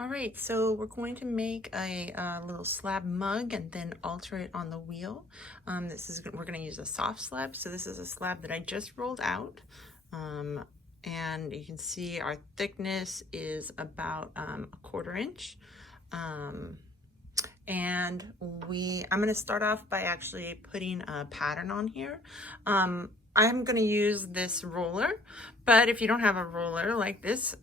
All right, so we're going to make a, little slab mug and then alter it on the wheel. We're going to use a soft slab. So this is a slab that I just rolled out. And you can see our thickness is about a 1/4 inch. And I'm going to start off by actually putting a pattern on here. I'm going to use this roller, but if you don't have a roller like this,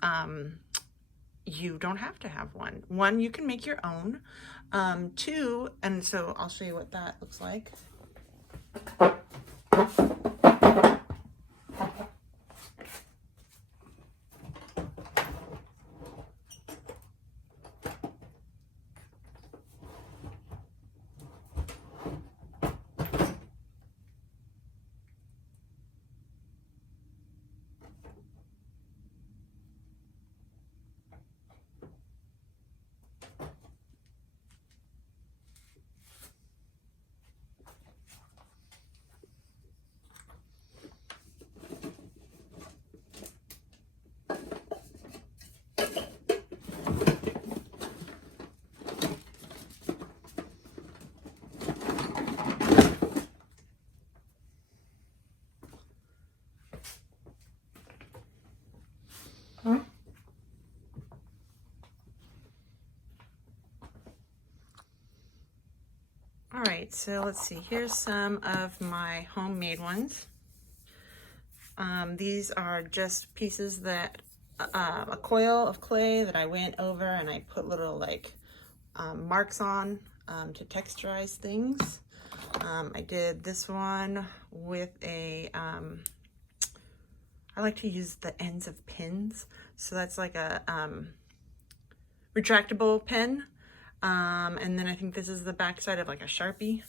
you don't have to have one. One, you can make your own. Two, and so I'll show you what that looks like. All right, so let's see, here's some of my homemade ones. These are just pieces that, a coil of clay that I went over and I put little marks on to texturize things. I did this one with I like to use the ends of pins. So that's like a retractable pen. And then I think this is the back side of like a Sharpie.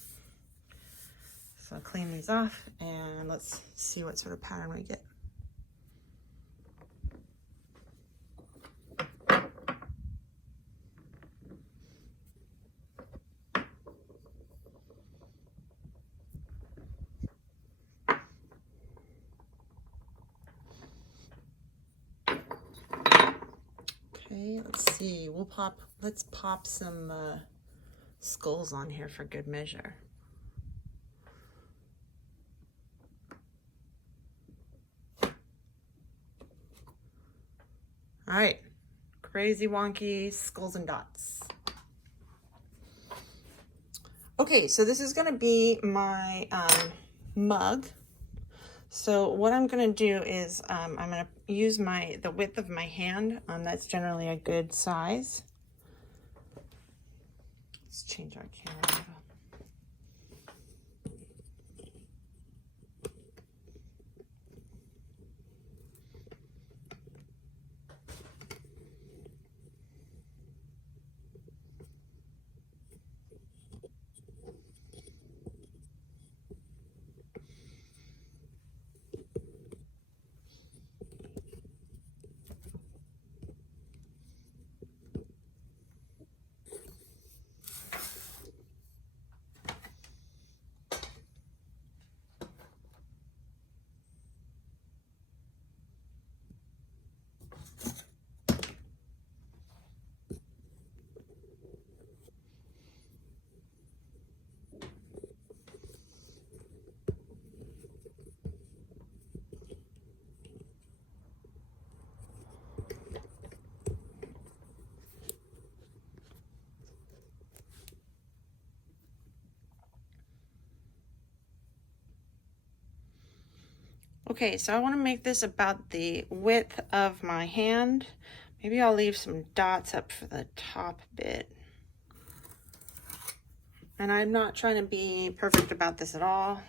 So I'll clean these off and let's see what sort of pattern we get. Okay, let's see. Let's pop some skulls on here for good measure. All right, crazy wonky skulls and dots. Okay, so this is gonna be my mug. So what I'm gonna do is I'm gonna use the width of my hand. That's generally a good size. Let's change our camera. Okay, so I want to make this about the width of my hand. Maybe I'll leave some dots up for the top bit. And I'm not trying to be perfect about this at all.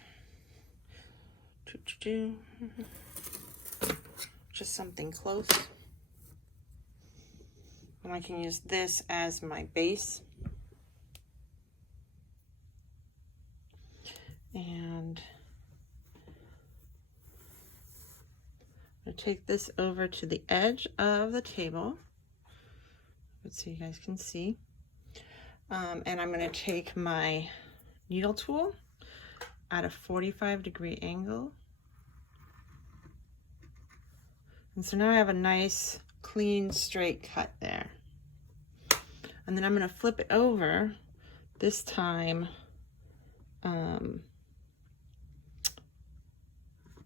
Just something close. And I can use this as my base. And I'm going to take this over to the edge of the table. Let's see, you guys can see. And I'm going to take my needle tool at a 45-degree angle. And so now I have a nice, clean, straight cut there. And then I'm going to flip it over, this time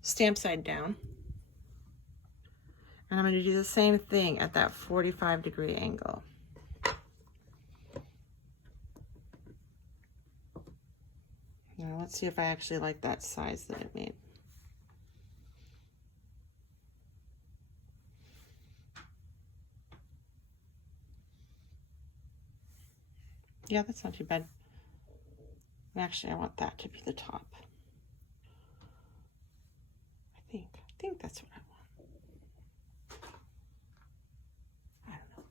stamp side down. And I'm going to do the same thing at that 45-degree angle. Now let's see if I actually like that size that it made. Yeah, that's not too bad. And actually, I want that to be the top. I think that's what I want. I don't know.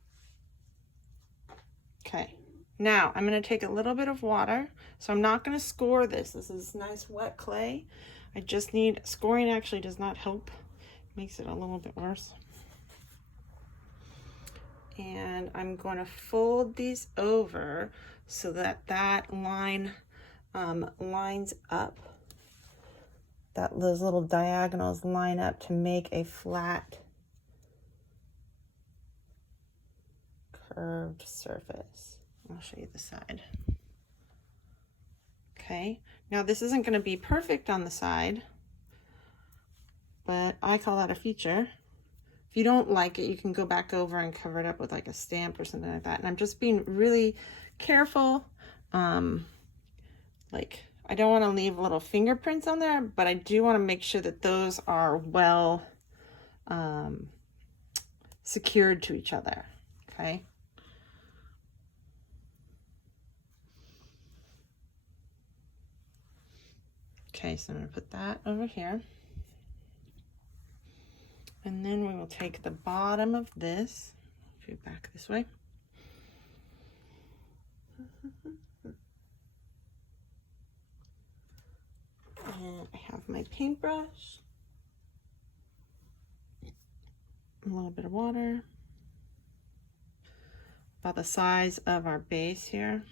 Okay, now I'm going to take a little bit of water. So I'm not going to score this. This is nice wet clay. I just need, scoring actually does not help. Makes it a little bit worse. And I'm going to fold these over so that that line lines up. Those little diagonals line up to make a flat curved surface. I'll show you the side. Okay, now this isn't going to be perfect on the side, but I call that a feature. If you don't like it, you can go back over and cover it up with like a stamp or something like that. And I'm just being really careful. Like, I don't want to leave little fingerprints on there, but I do want to make sure that those are well secured to each other. Okay. Okay, so I'm going to put that over here. And then we will take the bottom of this, move it back this way. And I have my paintbrush, a little bit of water, about the size of our base here.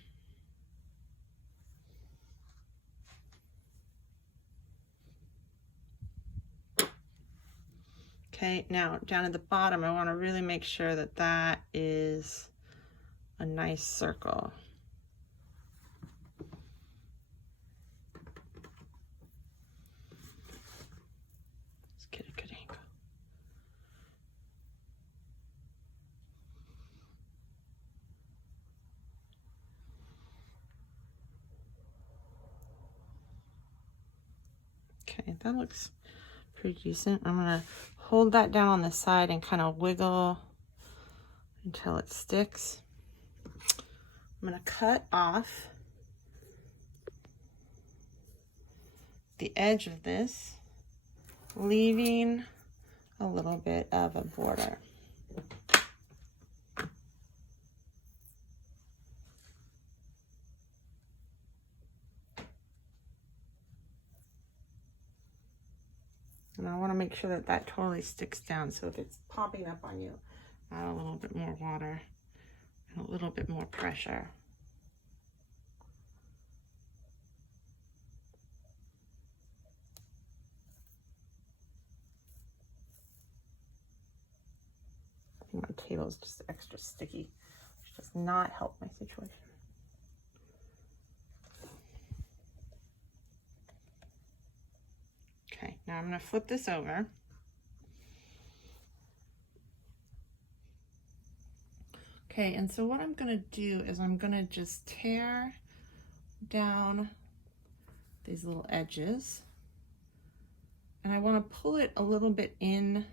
Okay, now down at the bottom, I want to really make sure that that is a nice circle. Let's get a good angle. Okay, that looks pretty decent. I'm gonna hold that down on the side and kind of wiggle until it sticks. I'm gonna cut off the edge of this, leaving a little bit of a border. And I want to make sure that that totally sticks down. So if it's popping up on you, add a little bit more water and a little bit more pressure. I think my table is just extra sticky, which does not help my situation. Okay, now I'm going to flip this over. Okay, and so what I'm going to do is I'm going to just tear down these little edges. And I want to pull it a little bit in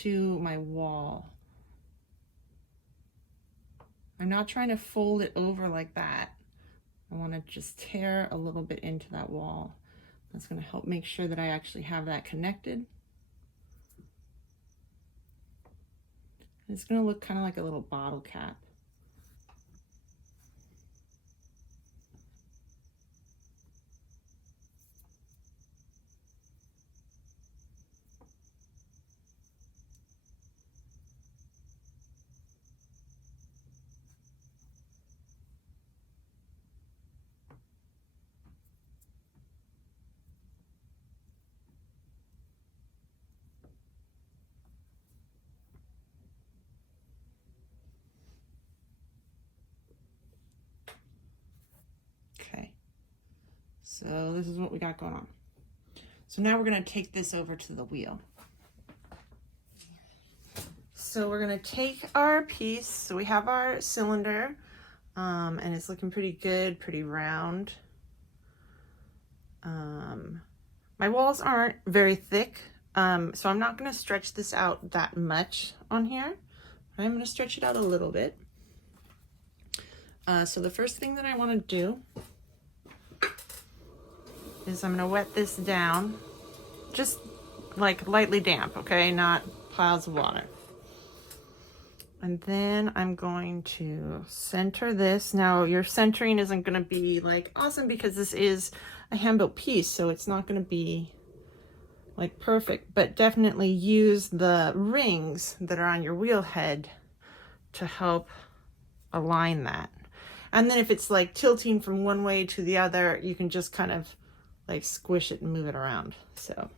to my wall. I'm not trying to fold it over like that. I want to just tear a little bit into that wall. That's going to help make sure that I actually have that connected. It's going to look kind of like a little bottle cap. So this is what we got going on. So now we're going to take this over to the wheel. So we're going to take our piece. So we have our cylinder, and it's looking pretty good, pretty round. My walls aren't very thick, so I'm not going to stretch this out that much on here. I'm going to stretch it out a little bit. So the first thing that I want to do is I'm going to wet this down, just like lightly damp, okay, not piles of water. And then I'm going to center this. Now your centering isn't going to be like awesome because this is a hand-built piece, so it's not going to be like perfect, but definitely use the rings that are on your wheel head to help align that. And then if it's like tilting from one way to the other, you can just kind of like squish it and move it around. So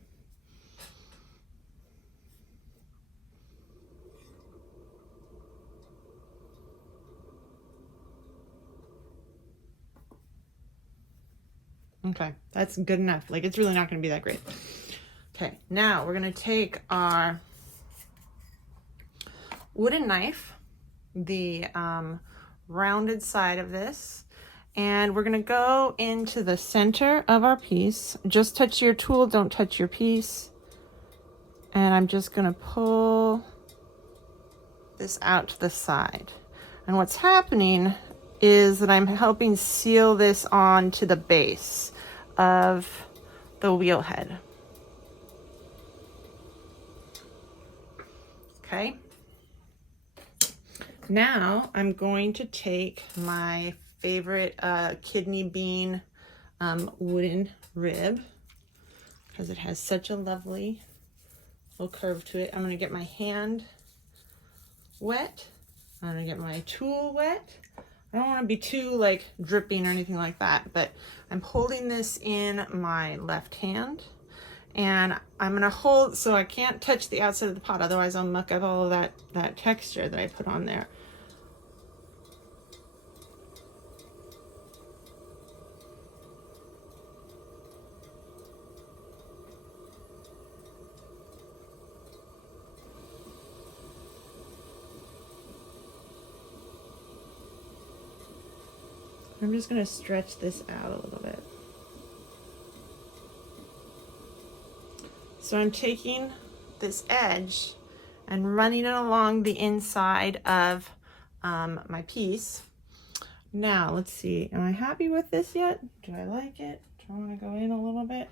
okay, that's good enough. Like, it's really not going to be that great. Okay, now we're going to take our wooden knife, the rounded side of this, and we're going to go into the center of our piece. Just touch your tool, don't touch your piece. And I'm just going to pull this out to the side. And what's happening is that I'm helping seal this onto the base of the wheel head. Okay. Now I'm going to take my favorite kidney bean wooden rib, because it has such a lovely little curve to it. I'm going to get my hand wet. I'm going to get my tool wet. I don't want to be too like dripping or anything like that, but I'm holding this in my left hand, and I'm going to hold, so I can't touch the outside of the pot, otherwise I'll muck up all of that texture that I put on there. I'm just going to stretch this out a little bit. So I'm taking this edge and running it along the inside of my piece. Now, let's see. Am I happy with this yet? Do I like it? Do I want to go in a little bit?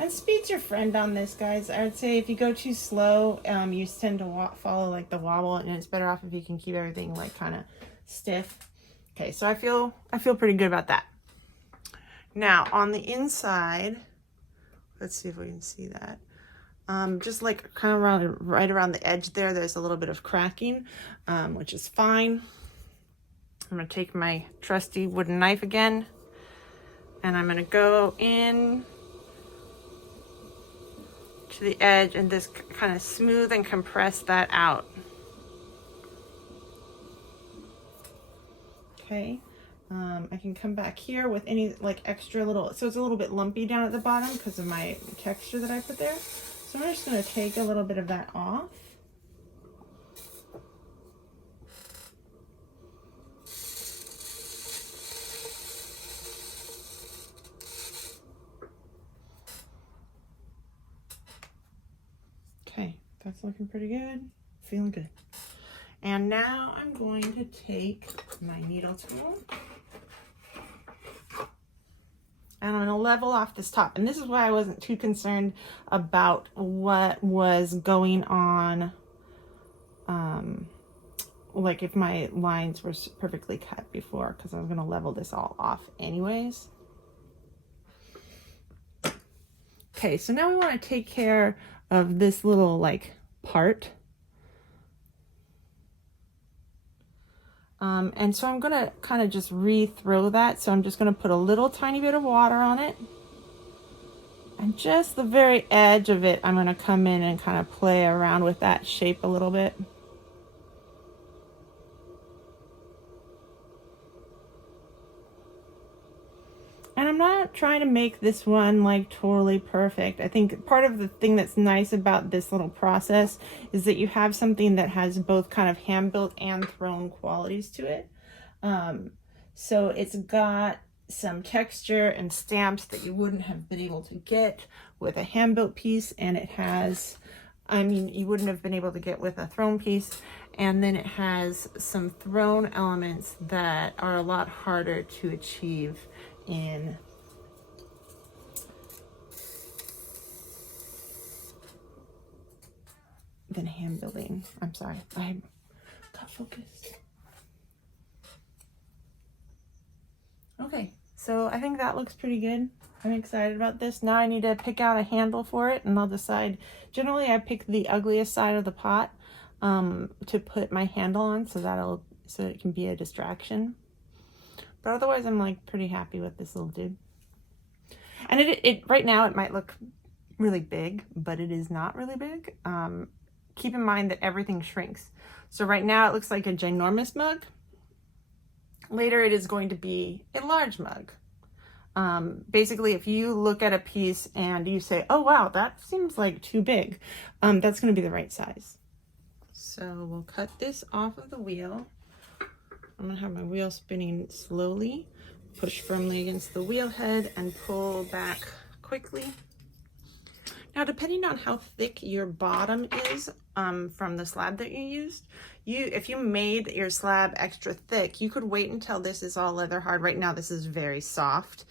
And speed's your friend on this, guys. I would say if you go too slow, you tend to follow like the wobble, and it's better off if you can keep everything like kind of stiff. Okay, so I feel pretty good about that. Now on the inside, let's see if we can see that. Just like kind of right around the edge there, there's a little bit of cracking, which is fine. I'm gonna take my trusty wooden knife again, and I'm gonna go in to the edge and just kind of smooth and compress that out. Okay, I can come back here with any like extra little, so it's a little bit lumpy down at the bottom because of my texture that I put there. So I'm just going to take a little bit of that off. Okay, that's looking pretty good. Feeling good. And now I'm going to take my needle tool, and I'm going to level off this top. And this is why I wasn't too concerned about what was going on, like if my lines were perfectly cut before, because I'm going to level this all off anyways. Okay, so now we want to take care of this little like part. And so I'm going to kind of just re-throw that. So I'm just going to put a little tiny bit of water on it. And just the very edge of it, I'm going to come in and kind of play around with that shape a little bit. not trying to make this one like totally perfect. I think part of the thing that's nice about this little process is that you have something that has both kind of hand-built and thrown qualities to it. So it's got some texture and stamps that you wouldn't have been able to get with a hand-built piece, and it has, I mean, you wouldn't have been able to get with a thrown piece. And then it has some thrown elements that are a lot harder to achieve in than hand building. I'm sorry, I got focused. Okay, so I think that looks pretty good. I'm excited about this. Now I need to pick out a handle for it, and I'll decide. Generally, I pick the ugliest side of the pot to put my handle on, so it can be a distraction. But otherwise, I'm like pretty happy with this little dude. And it right now it might look really big, but it is not really big. Keep in mind that everything shrinks. So right now it looks like a ginormous mug. Later it is going to be a large mug. Basically, if you look at a piece and you say, oh wow, that seems like too big, that's going to be the right size. So we'll cut this off of the wheel. I'm going to have my wheel spinning slowly. Push firmly against the wheel head and pull back quickly. Now, depending on how thick your bottom is from the slab that you used, if you made your slab extra thick, you could wait until this is all leather hard. Right now, this is very soft.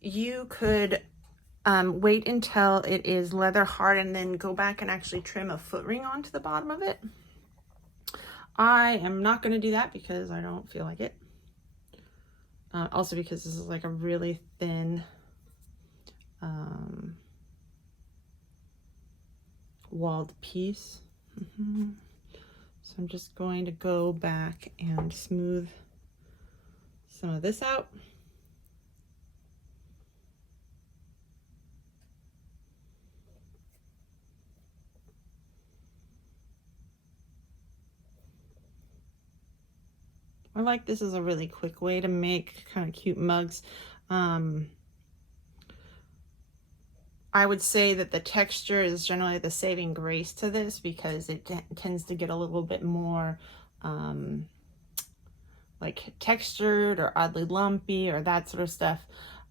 You could wait until it is leather hard and then go back and actually trim a foot ring onto the bottom of it. I am not going to do that because I don't feel like it. Also because this is like a really thin walled piece. So I'm just going to go back and smooth some of this out. I like this as a really quick way to make kind of cute mugs. I would say that the texture is generally the saving grace to this because it tends to get a little bit more like textured or oddly lumpy or that sort of stuff.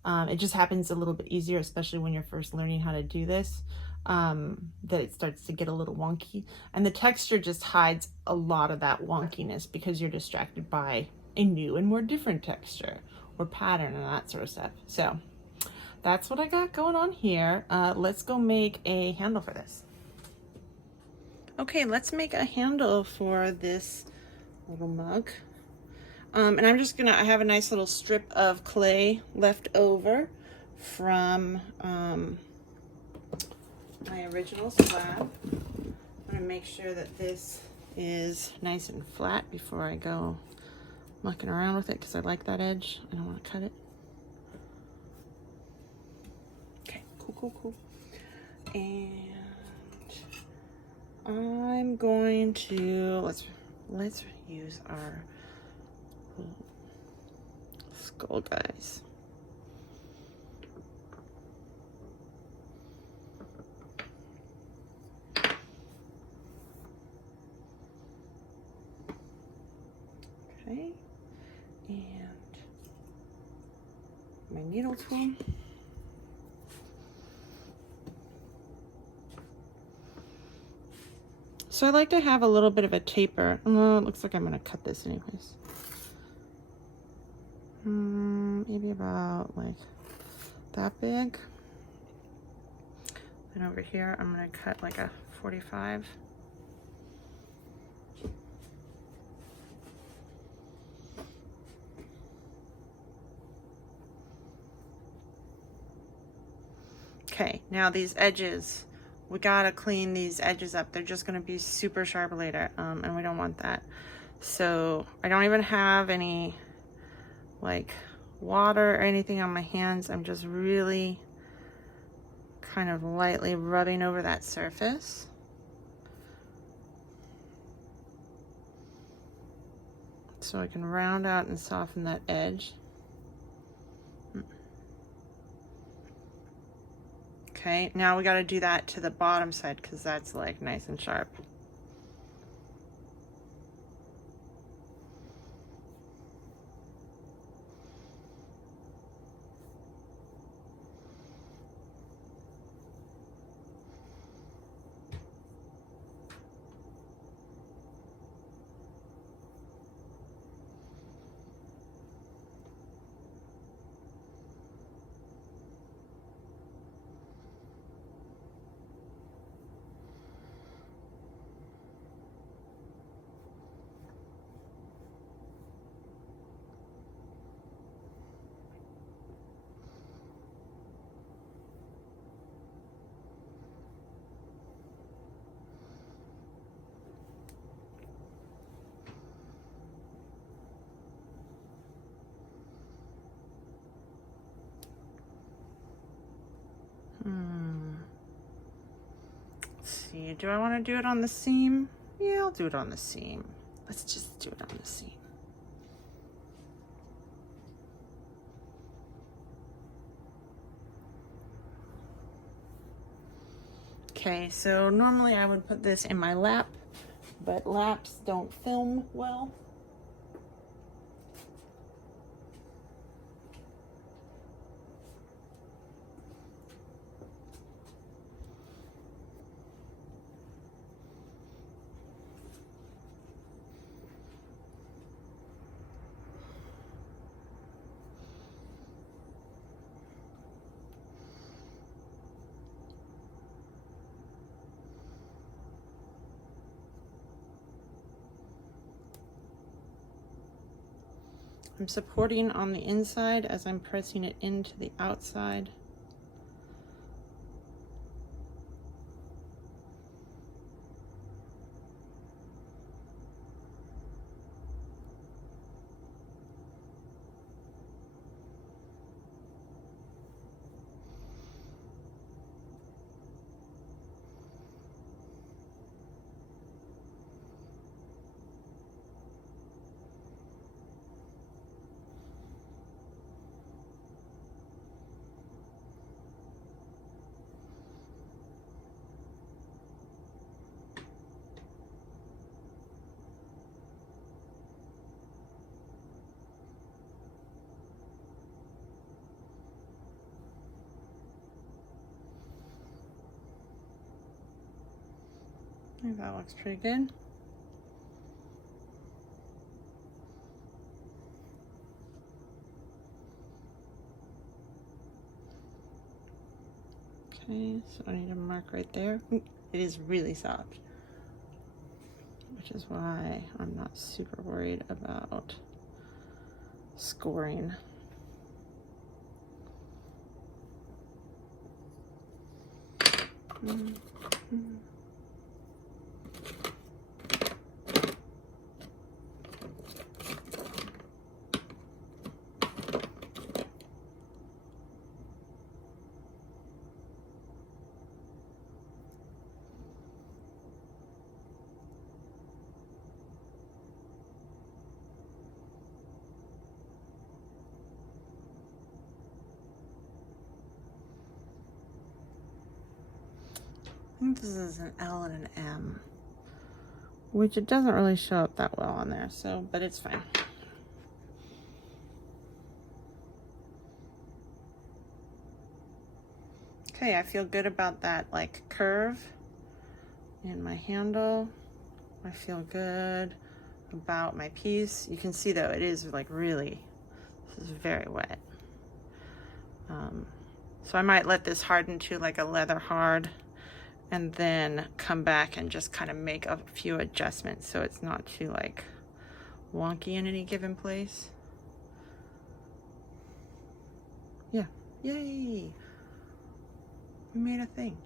It just happens a little bit easier, especially when you're first learning how to do this, that it starts to get a little wonky. And the texture just hides a lot of that wonkiness because you're distracted by a new and more different texture or pattern and that sort of stuff. So that's what I got going on here. Let's go make a handle for this. Okay, let's make a handle for this little mug. And I'm just gonna, I have a nice little strip of clay left over from my original slab. I'm gonna make sure that this is nice and flat before I go mucking around with it because I like that edge. I don't want to cut it. Okay, cool. And I'm going to, let's use our skull guys. Okay, and my needle tool. So I like to have a little bit of a taper. Oh, it looks like I'm going to cut this anyways. Maybe about like that big. And over here, I'm going to cut like a 45. Okay, now these edges, we gotta clean these edges up. They're just gonna be super sharp later, and we don't want that. So I don't even have any like water or anything on my hands. I'm just really kind of lightly rubbing over that surface. So I can round out and soften that edge. Okay, now we got to do that to the bottom side because that's like nice and sharp. Let's see, do I want to do it on the seam? Yeah, I'll do it on the seam. Let's just do it on the seam. Okay, so normally I would put this in my lap, but laps don't film well. I'm supporting on the inside as I'm pressing it into the outside. I think that looks pretty good. Okay, so I need a mark right there. It is really soft, which is why I'm not super worried about scoring. I think this is an L and an M, which it doesn't really show up that well on there, so, but it's fine. Okay, I feel good about that like curve in my handle. I feel good about my piece. You can see though, it is like really, this is very wet. So I might let this harden to like a leather hard and then come back and just kind of make a few adjustments so it's not too like wonky in any given place. Yeah, yay, we made a thing.